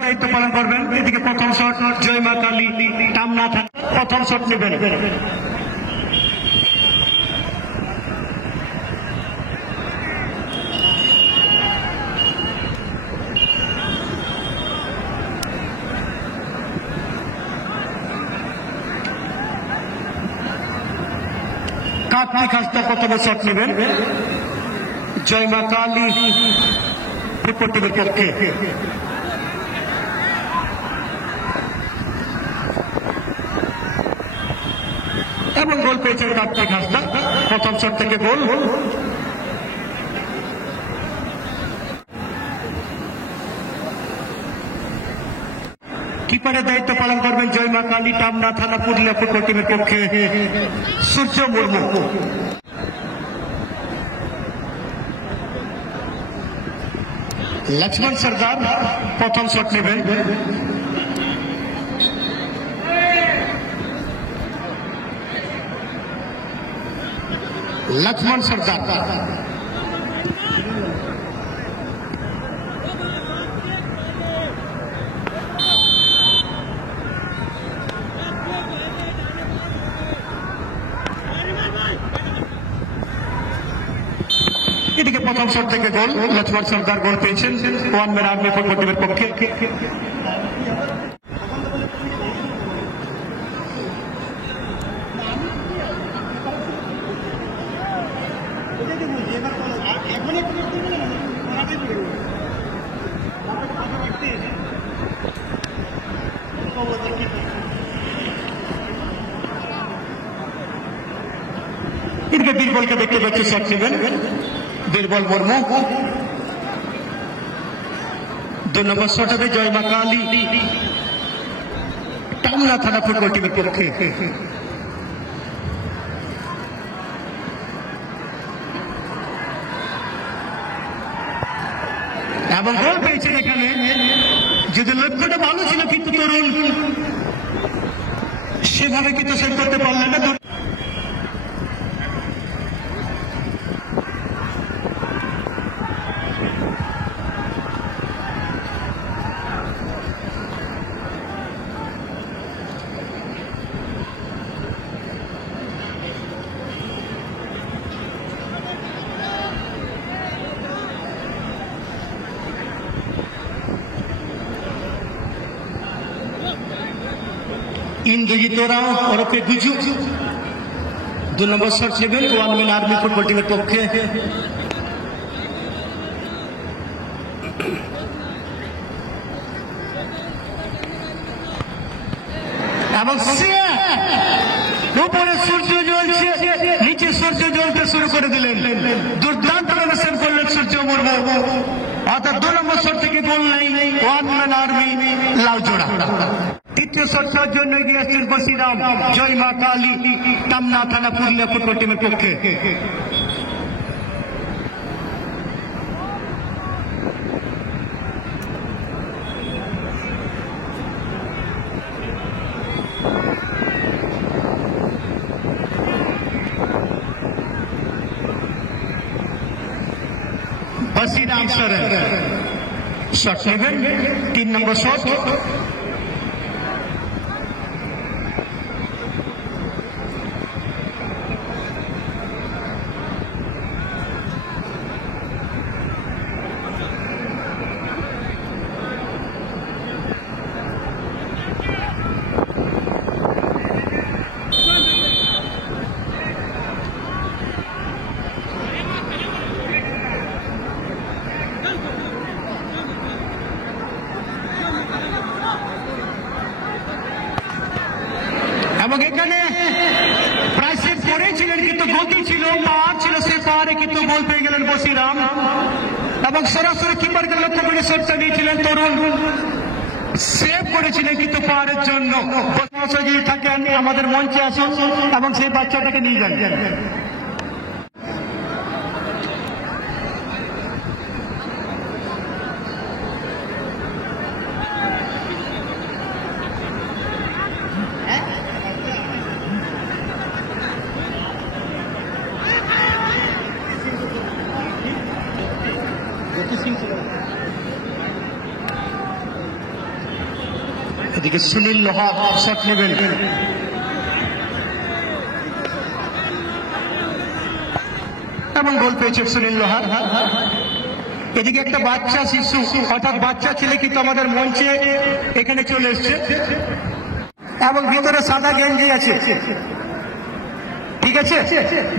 দায়িত্ব পালন করবেন। এদিকে প্রথম শট জয় মা কালী টামনা প্রথম শট নেবেন। কার্তিক হাসদা প্রথম শট নেবেন জয় মা কালী ফুটবল টিমের পক্ষে। এবং গোল পেয়েছেন কার্তিক হাসদা প্রথম শট থেকে গোল। কিপারের দায়িত্ব পালন করবেন জয় মা কালী টামনা থানা পুরুলিয়া ফুটবল টিমের পক্ষে সূর্য মুর্মু। লক্ষ্মণ সর্দার প্রথম শট নেবেন। লক্ষ্মণ সর্দার এদিকে প্রথম শট থেকে গোল। লক্ষ্মণ সর্দার গোল পেয়েছেন ওয়ান ম্যান আর্মি ফুটবল টিমের পক্ষে। এদিকে বীরবলকে দেখতে পাচ্ছি শট নেবেন বীরবল মুর্মু। 2 নম্বর শট হবে জয় মা কালী টামনা থানা ফুটবল টিমের পক্ষে। এবং গোল পেয়েছেন এখানে। যদি লক্ষ্যটা ভালো ছিল কিন্তু তরুণ সেভাবে কিন্তু সেট করতে পারলেন না। ইন্দ্রজিৎ রাও ওরফে গুজু 2 নম্বর শট নেবেন ওয়ান ম্যান আর্মি ফুটবল টিমের পক্ষে। এবং উপরে সূর্য জ্বলছে, নিচে সূর্য জ্বলতে শুরু করে দিলেন। দুর্দান্ত সেভ করলেন সূর্য মুর্মু। অর্থাৎ 2 নম্বর শট থেকে গোল নেই ওয়ান ম্যান আর্মি লাউজোড়া। তৃতীয় শটটার জন্য এগিয়ে আসছেন বসিরাম জয় মা কালী টামনা থানা পুরুলিয়া ফুটবল টিমের পক্ষে। বসিরাম সরেন শট নেবেন 3 নম্বর শট। ছিলেন, কিন্তু গতি ছিল, পাওয়ার ছিল, সে পাওয়ারে কিন্তু গোল পেয়ে গেলেন বসিরাম। এবং সরাসরি কিপারকে লক্ষ্য করে শটটা নিয়েছিলেন তরুণ, সেভ করেছিলেন কিন্তু পাওয়ারের জন্য। যদি থাকেন আমাদের মঞ্চে আসুন এবং সেই বাচ্চাটাকে নিয়ে যান। এদিকে সুনীল লোহা শট নেবেন, এবং গোল পেয়েছে সুনীল লোহার। এদিকে একটা বাচ্চা শিশু অর্থাৎ বাচ্চা ছেলে কিন্তু আমাদের মঞ্চে এখানে চলে এসছে, এবং ভিতরে সাদা গেঞ্জি আছে, ঠিক আছে।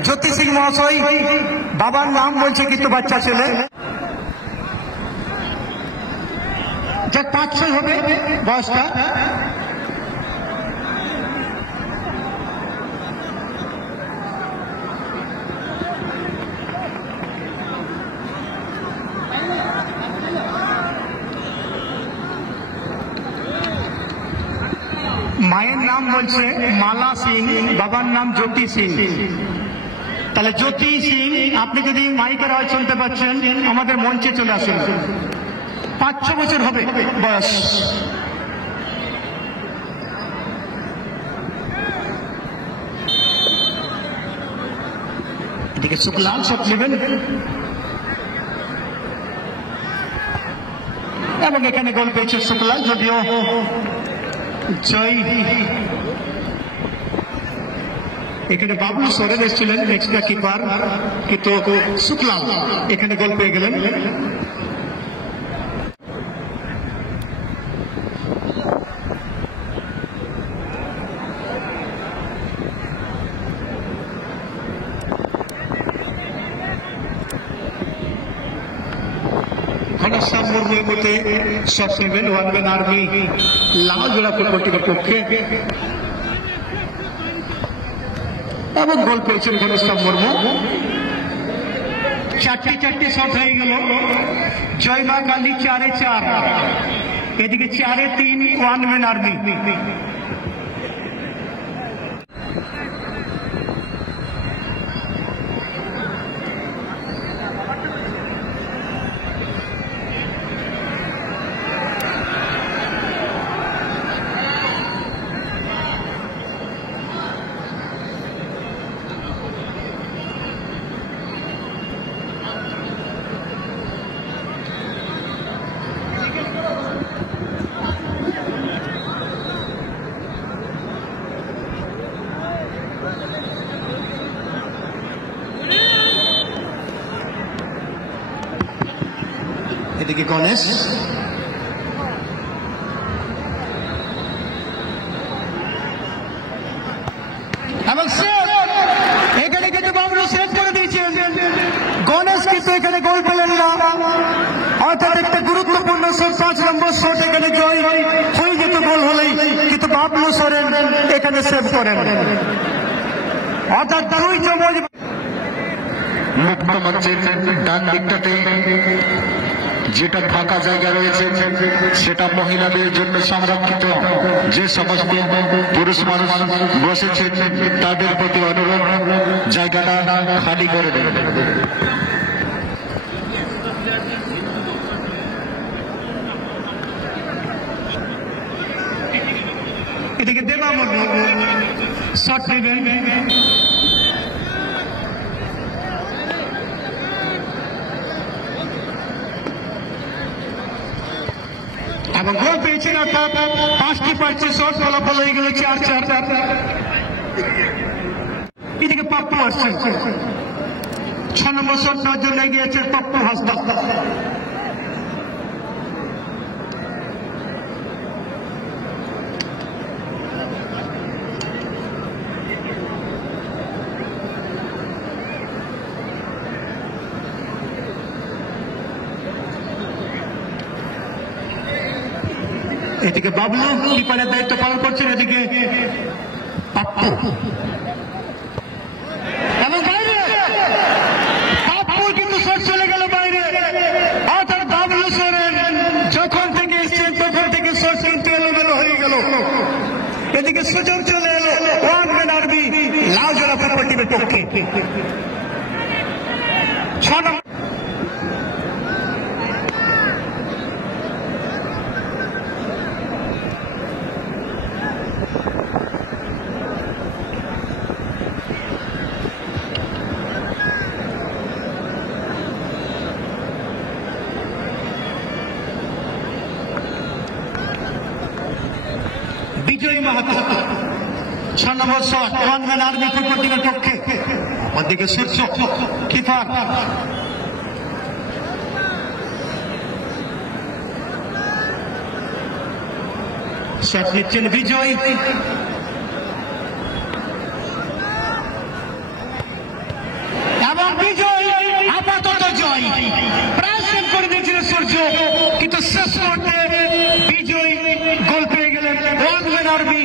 জ্যোতি সিং মহাশয় বাবার নাম বলছে কিন্তু বাচ্চা ছেলে। যাক 5-6 হবে বয়সটা। মায়ের নাম বলছে মালা সিং, বাবার নাম জ্যোতি সিং। তাহলে জ্যোতি সিং, আপনি যদি মাইকের আওয়াজ শুনতে পাচ্ছেন আমাদের মঞ্চে চলে আসুন। 5-6 বছর হবে বয়স। এদিকে শুক্লাল শট নেবেন, এবং এখানে গোল পেয়েছে শুক্লাল। যদিও জয়, এখানে বাবলু সোরেন এসেছিলেন এক্সট্রা কিপার, কিন্তু শুক্লাল এখানে গোল পেয়ে গেলেন। ঘনশ্যাম মুর্মুর মধ্যে শট নেবেন ওয়ান ম্যান আর্মি লাল জোড়া ফুটবল টিমের পক্ষে, এবং গোল পেয়েছেন ঘনশ্যাম মুর্মু। 4টে শট হয়ে গেল। জয় মা কালী 4-4, এদিকে 4-3 ওয়ান ম্যান আর্মি। এদিকে গণেশ, এবং এখানে কিন্তু বাবলু সেভ করে দিয়েছেন। গণেশ কিন্তু এখানে গোল পেলেন না, অর্থাৎ একটা গুরুত্বপূর্ণ শট, 5 নম্বর শট এখানে জয় হয়ে যেত গোল হলেই, কিন্তু বাবলু সোরেন এখানে সেভ করেন। অর্থাৎ 2 চমক। মুক্ত মঞ্চের ডান দিকটাতে যেটা ফাঁকা জায়গা রয়েছে সেটা মহিলাদের জন্য সংরক্ষিত। যে সমস্ত পুরুষ মানুষ বসেছে তাদের প্রতি অনুরোধ জায়গাটা খালি করে দেবে। এদিকে দেবা মুর্মু শট নেবেন, এবং গোল পেয়েছেন। অর্থাৎ 5টি পাচ্ছে শট, ফলাফল হয়ে গেল 4-4। এদিকে পাপ্পু আসছেন, 6 নম্বর শট নেওয়ার জন্য এগিয়েছে পাপ্পু হাসদা। এদিকে বাবলু কিপারের দায়িত্ব পালন করছেন, এদিকে পাপ্পু করা ফুটবল টিমের পক্ষে। 6 নম্বর বিজয় মাহাতো, 6 নম্বর shot, one man army football টিমের পক্ষে। অপরদিকে সূর্য কিপার, শট নিচ্ছেন বিজয়। এবং বিজয় আপাতত জয়। প্রায় সেভ করে দিয়েছিল সূর্য, কিন্তু শেষ মুহূর্তে বিজয় গোল পেয়ে গেলেন। ওয়ান ম্যান আর্মি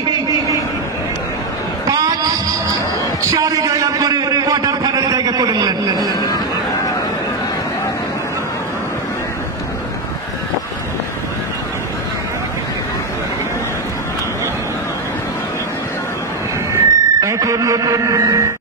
5-4 জয়লাভ করে কোয়ার্টার ফাইনাল জায়গা করে নিলেন। এখন